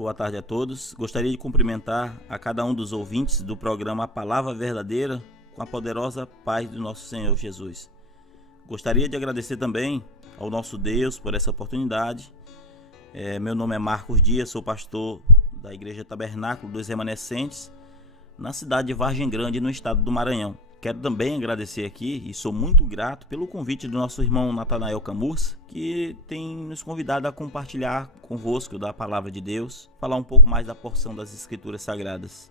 boa tarde a todos. Gostaria de cumprimentar a cada um dos ouvintes do programa A Palavra Verdadeira com a poderosa paz do nosso Senhor Jesus. Gostaria de agradecer também ao nosso Deus por essa oportunidade. Meu nome é Marcos Dias, sou pastor da Igreja Tabernáculo dos Remanescentes, na cidade de Vargem Grande, no estado do Maranhão. Quero também agradecer aqui e sou muito grato pelo convite do nosso irmão Natanael Camurça, que tem nos convidado a compartilhar convosco da Palavra de Deus, falar um pouco mais da porção das Escrituras Sagradas.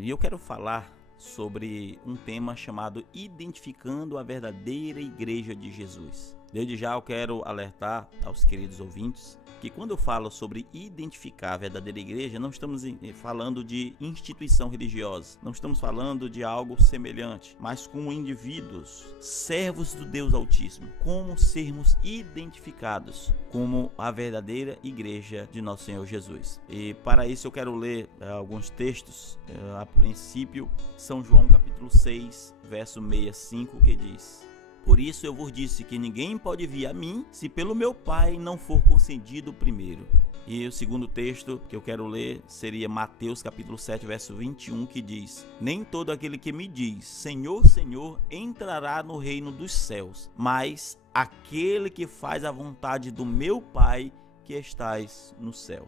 E eu quero falar sobre um tema chamado Identificando a Verdadeira Igreja de Jesus. Desde já eu quero alertar aos queridos ouvintes que quando eu falo sobre identificar a verdadeira igreja, não estamos falando de instituição religiosa, não estamos falando de algo semelhante, mas como indivíduos, servos do Deus Altíssimo, como sermos identificados como a verdadeira igreja de nosso Senhor Jesus. E para isso eu quero ler alguns textos, a princípio, São João capítulo 6, verso 65, que diz: Por isso eu vos disse que ninguém pode vir a mim se pelo meu Pai não for concedido primeiro. E o segundo texto que eu quero ler seria Mateus capítulo 7, verso 21, que diz: Nem todo aquele que me diz, Senhor, Senhor, entrará no reino dos céus, mas aquele que faz a vontade do meu Pai que estais no céu.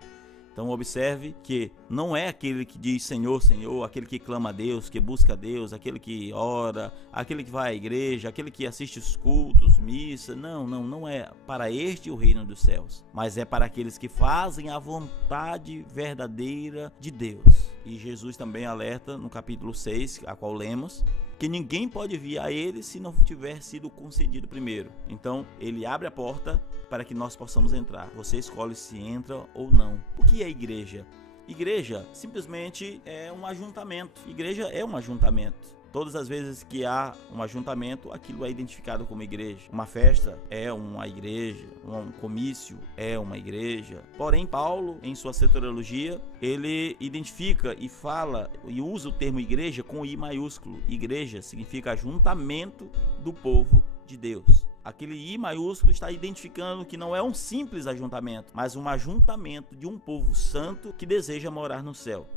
Então observe que não é aquele que diz Senhor, Senhor, aquele que clama a Deus, que busca a Deus, aquele que ora, aquele que vai à igreja, aquele que assiste os cultos, missa. Não é para este o reino dos céus, mas é para aqueles que fazem a vontade verdadeira de Deus. E Jesus também alerta no capítulo 6, a qual lemos, que ninguém pode vir a ele se não tiver sido concedido primeiro. Então ele abre a porta para que nós possamos entrar. Você escolhe se entra ou não. O que é igreja? Igreja simplesmente é um ajuntamento. Igreja é um ajuntamento. Todas as vezes que há um ajuntamento, aquilo é identificado como igreja. Uma festa é uma igreja, um comício é uma igreja. Porém, Paulo, em sua soteriologia, ele identifica e fala e usa o termo igreja com I maiúsculo. Igreja significa ajuntamento do povo de Deus. Aquele I maiúsculo está identificando que não é um simples ajuntamento, mas um ajuntamento de um povo santo que deseja morar no céu.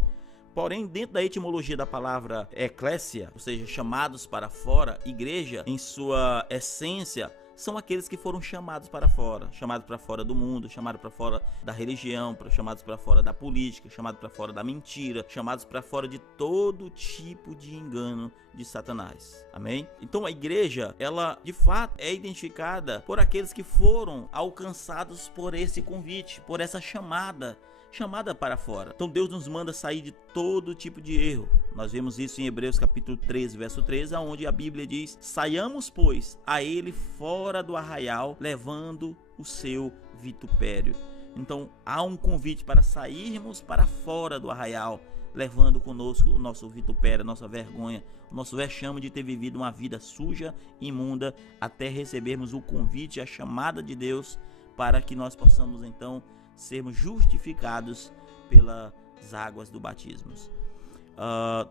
Porém, dentro da etimologia da palavra eclésia, ou seja, chamados para fora, igreja, em sua essência, são aqueles que foram chamados para fora do mundo, chamados para fora da religião, chamados para fora da política, chamados para fora da mentira, chamados para fora de todo tipo de engano de Satanás. Amém? Então a igreja, ela de fato é identificada por aqueles que foram alcançados por esse convite, por essa chamada para fora. Então Deus nos manda sair de todo tipo de erro. Nós vemos isso em Hebreus capítulo 13, verso 13, onde a Bíblia diz: Saiamos, pois, a ele fora do arraial, levando o seu vitupério. Então há um convite para sairmos para fora do arraial, levando conosco o nosso vitupério, a nossa vergonha, o nosso vexame de ter vivido uma vida suja, imunda, até recebermos o convite, a chamada de Deus, para que nós possamos então sermos justificados pelas águas do batismo.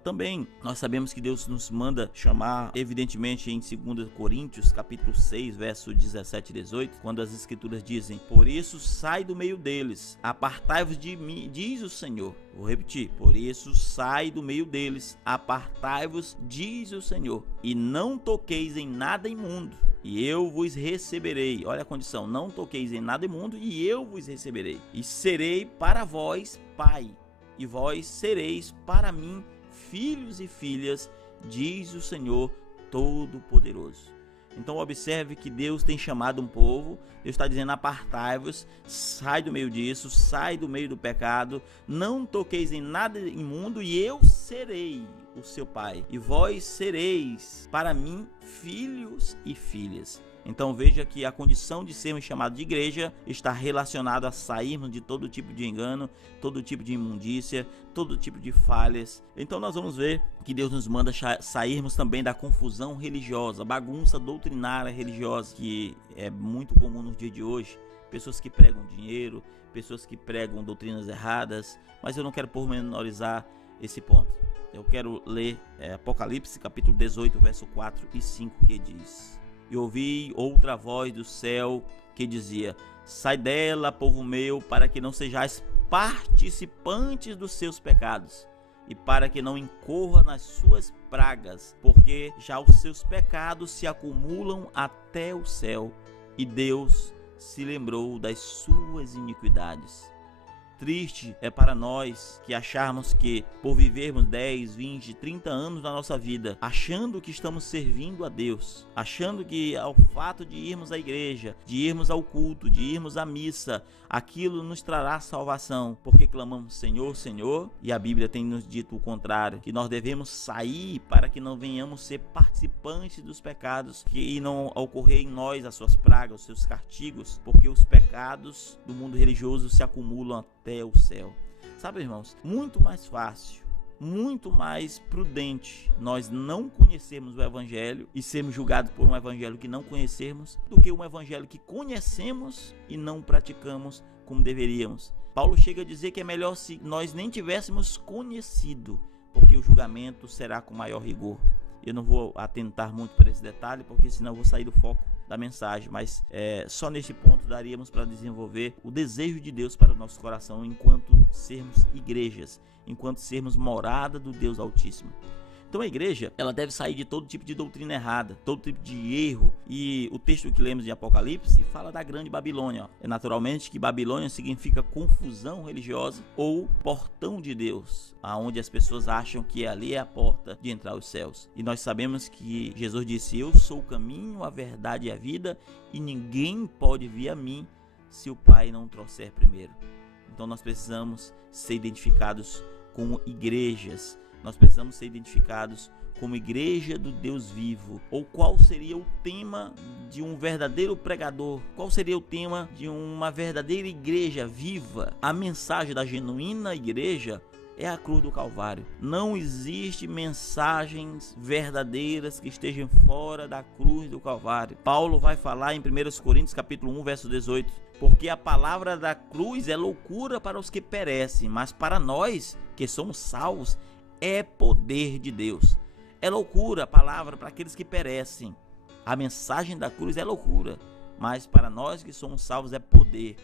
Também nós sabemos que Deus nos manda chamar, evidentemente em 2 Coríntios capítulo 6, verso 17 e 18, quando as escrituras dizem: Por isso sai do meio deles, apartai-vos de mim, diz o Senhor. Vou repetir: Por isso sai do meio deles, apartai-vos, diz o Senhor, e não toqueis em nada imundo, e eu vos receberei. Olha a condição: não toqueis em nada imundo, e eu vos receberei, e serei para vós pai, e vós sereis para mim filhos e filhas, diz o Senhor Todo-Poderoso. Então observe que Deus tem chamado um povo. Deus está dizendo: apartai-vos, sai do meio disso, sai do meio do pecado, não toqueis em nada imundo, e eu serei o seu pai, e vós sereis para mim filhos e filhas. Então veja que a condição de sermos chamados de igreja está relacionada a sairmos de todo tipo de engano, todo tipo de imundícia, todo tipo de falhas. Então nós vamos ver que Deus nos manda sairmos também da confusão religiosa, bagunça doutrinária religiosa, que é muito comum nos dias de hoje. Pessoas que pregam dinheiro, pessoas que pregam doutrinas erradas, mas eu não quero pormenorizar esse ponto. Eu quero ler Apocalipse capítulo 18, verso 4 e 5, que diz: E ouvi outra voz do céu que dizia: Sai dela, povo meu, para que não sejais participantes dos seus pecados, e para que não incorra nas suas pragas, porque já os seus pecados se acumulam até o céu, e Deus se lembrou das suas iniquidades. Triste é para nós que acharmos que, por vivermos 10, 20, 30 anos da nossa vida, achando que estamos servindo a Deus, achando que ao fato de irmos à igreja, de irmos ao culto, de irmos à missa, aquilo nos trará salvação, porque clamamos Senhor, Senhor, e a Bíblia tem nos dito o contrário, que nós devemos sair para que não venhamos ser participantes dos pecados, que não ocorrer em nós as suas pragas, os seus castigos, porque os pecados do mundo religioso se acumulam até o céu. Sabe, irmãos, muito mais fácil, muito mais prudente nós não conhecermos o evangelho e sermos julgados por um evangelho que não conhecermos, do que um evangelho que conhecemos e não praticamos como deveríamos. Paulo chega a dizer que é melhor se nós nem tivéssemos conhecido, porque o julgamento será com maior rigor. Eu não vou atentar muito para esse detalhe, porque senão eu vou sair do foco da mensagem, mas só neste ponto daríamos para desenvolver o desejo de Deus para o nosso coração enquanto sermos igrejas, enquanto sermos morada do Deus Altíssimo. Então a igreja, ela deve sair de todo tipo de doutrina errada, todo tipo de erro, e o texto que lemos em Apocalipse fala da grande Babilônia. É naturalmente que Babilônia significa confusão religiosa ou portão de Deus, aonde as pessoas acham que ali é a porta de entrar aos céus. E nós sabemos que Jesus disse: eu sou o caminho, a verdade e a vida, e ninguém pode vir a mim se o Pai não trouxer primeiro. Então nós precisamos ser identificados como igrejas. Nós precisamos ser identificados como igreja do Deus vivo. Ou qual seria o tema de um verdadeiro pregador? Qual seria o tema de uma verdadeira igreja viva? A mensagem da genuína igreja é a cruz do Calvário. Não existe mensagens verdadeiras que estejam fora da cruz do Calvário. Paulo vai falar em 1 Coríntios capítulo 1, verso 18. Porque a palavra da cruz é loucura para os que perecem, mas para nós que somos salvos é poder de Deus. É loucura a palavra para aqueles que perecem. A mensagem da cruz é loucura, mas para nós que somos salvos é poder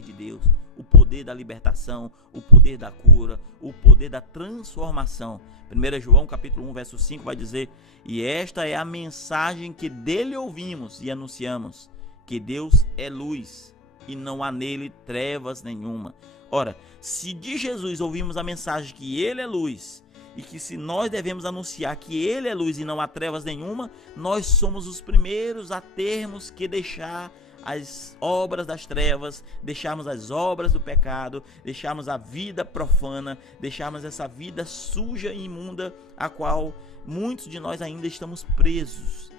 de Deus. O poder da libertação, o poder da cura, o poder da transformação. 1 João capítulo 1, verso 5 vai dizer: e esta é a mensagem que dele ouvimos e anunciamos, que Deus é luz e não há nele trevas nenhuma. Ora, se de Jesus ouvimos a mensagem que ele é luz, e que se nós devemos anunciar que ele é luz e não há trevas nenhuma, nós somos os primeiros a termos que deixar as obras das trevas, deixarmos as obras do pecado, deixarmos a vida profana, deixarmos essa vida suja e imunda a qual muitos de nós ainda estamos presos.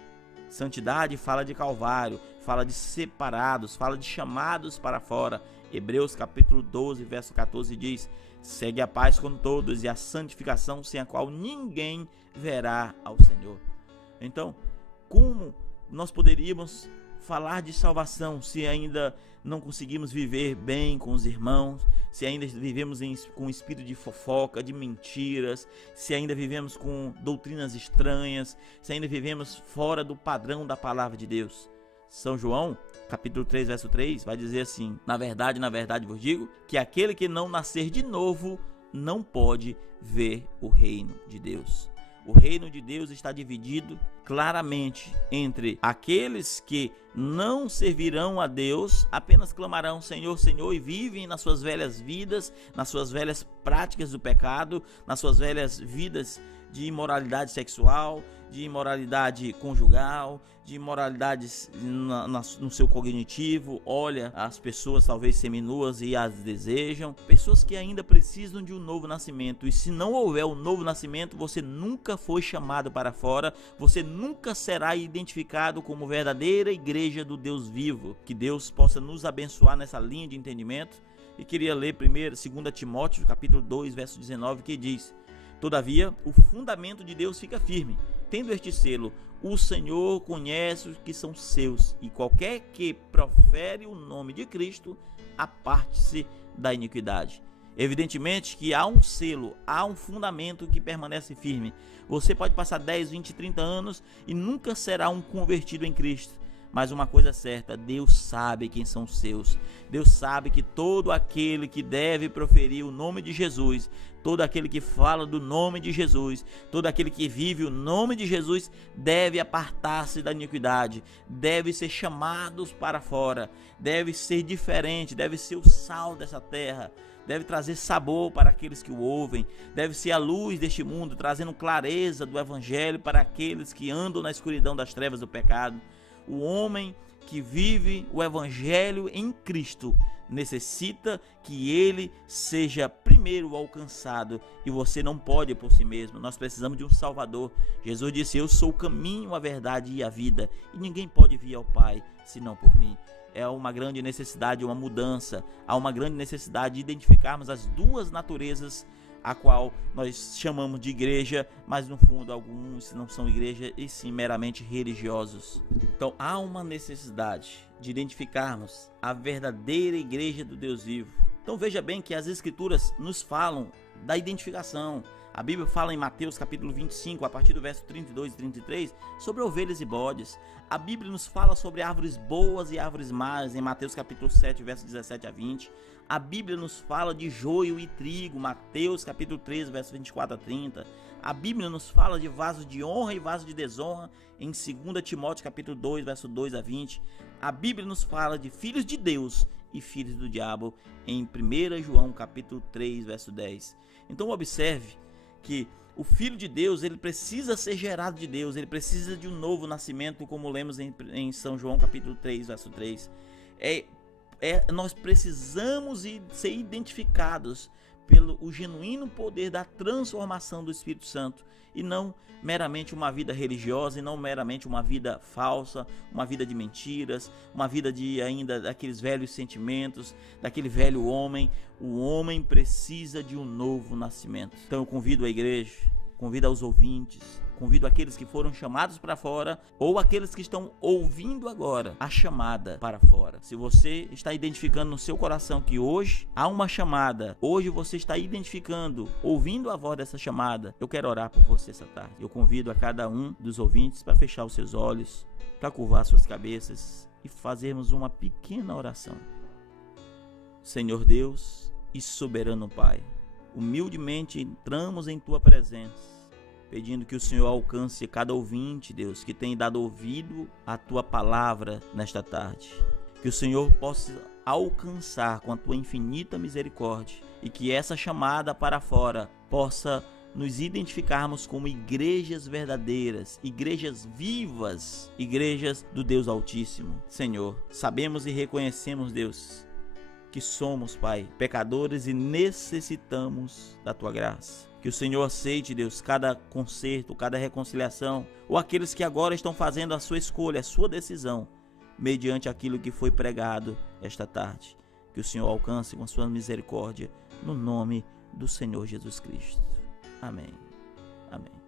Santidade fala de Calvário, fala de separados, fala de chamados para fora. Hebreus capítulo 12, verso 14 diz: segue a paz com todos e a santificação, sem a qual ninguém verá ao Senhor. Então, como nós poderíamos falar de salvação se ainda não conseguimos viver bem com os irmãos, se ainda vivemos com espírito de fofoca, de mentiras, se ainda vivemos com doutrinas estranhas, se ainda vivemos fora do padrão da palavra de Deus? São João, capítulo 3, verso 3, vai dizer assim: na verdade vos digo, que aquele que não nascer de novo não pode ver o reino de Deus. O reino de Deus está dividido claramente entre aqueles que não servirão a Deus, apenas clamarão Senhor, Senhor, e vivem nas suas velhas vidas, nas suas velhas práticas do pecado, nas suas velhas vidas de imoralidade sexual, de imoralidade conjugal, de imoralidades no seu cognitivo. Olha as pessoas talvez seminuas e as desejam. Pessoas que ainda precisam de um novo nascimento. E se não houver um novo nascimento, você nunca foi chamado para fora. Você nunca será identificado como verdadeira igreja do Deus vivo. Que Deus possa nos abençoar nessa linha de entendimento. E queria ler 2 Timóteo capítulo 2, verso 19, que diz: todavia, o fundamento de Deus fica firme, tendo este selo: o Senhor conhece os que são seus, e qualquer que profere o nome de Cristo, aparte-se da iniquidade. Evidentemente que há um selo, há um fundamento que permanece firme. Você pode passar 10, 20, 30 anos e nunca será um convertido em Cristo, Mas uma coisa é certa, Deus sabe quem são os seus. Deus sabe que todo aquele que deve proferir o nome de Jesus, todo aquele que fala do nome de Jesus, todo aquele que vive o nome de Jesus, deve apartar-se da iniquidade, deve ser chamados para fora, deve ser diferente, deve ser o sal dessa terra, deve trazer sabor para aqueles que o ouvem, deve ser a luz deste mundo, trazendo clareza do evangelho para aqueles que andam na escuridão das trevas do pecado. O homem que vive o evangelho em Cristo necessita que ele seja primeiro alcançado, e você não pode por si mesmo. Nós precisamos de um Salvador. Jesus disse: eu sou o caminho, a verdade e a vida, e ninguém pode vir ao Pai senão por mim. É uma grande necessidade, uma mudança. Há uma grande necessidade de identificarmos as duas naturezas, a qual nós chamamos de igreja, mas no fundo alguns não são igreja e sim meramente religiosos. Então há uma necessidade de identificarmos a verdadeira igreja do Deus vivo. Então veja bem que as escrituras nos falam da identificação. A Bíblia fala em Mateus capítulo 25, a partir do verso 32 e 33, sobre ovelhas e bodes. A Bíblia nos fala sobre árvores boas e árvores más, em Mateus capítulo 7, verso 17 a 20. A Bíblia nos fala de joio e trigo, Mateus capítulo 13, verso 24 a 30. A Bíblia nos fala de vaso de honra e vaso de desonra, em 2 Timóteo capítulo 2, verso 2 a 20. A Bíblia nos fala de filhos de Deus e filhos do diabo, em 1 João capítulo 3, verso 10. Então observe que o Filho de Deus, ele precisa ser gerado de Deus, ele precisa de um novo nascimento, como lemos em São João capítulo 3, verso 3. Nós precisamos ser identificados pelo genuíno poder da transformação do Espírito Santo, e não meramente uma vida religiosa, e não meramente uma vida falsa, uma vida de mentiras, uma vida de ainda daqueles velhos sentimentos, daquele velho homem. O homem precisa de um novo nascimento. Então eu convido a igreja, convido aos ouvintes, convido aqueles que foram chamados para fora, ou aqueles que estão ouvindo agora a chamada para fora. Se você está identificando no seu coração que hoje há uma chamada, hoje você está identificando, ouvindo a voz dessa chamada, eu quero orar por você essa tarde. Eu convido a cada um dos ouvintes para fechar os seus olhos, para curvar suas cabeças e fazermos uma pequena oração. Senhor Deus e soberano Pai, humildemente entramos em Tua presença, pedindo que o Senhor alcance cada ouvinte, Deus, que tem dado ouvido à Tua palavra nesta tarde. Que o Senhor possa alcançar com a Tua infinita misericórdia, e que essa chamada para fora possa nos identificarmos como igrejas verdadeiras, igrejas vivas, igrejas do Deus Altíssimo. Senhor, sabemos e reconhecemos, Deus, que somos, Pai, pecadores e necessitamos da Tua graça. Que o Senhor aceite, Deus, cada conserto, cada reconciliação, ou aqueles que agora estão fazendo a sua escolha, a sua decisão, mediante aquilo que foi pregado esta tarde. Que o Senhor alcance com a sua misericórdia, no nome do Senhor Jesus Cristo. Amém. Amém.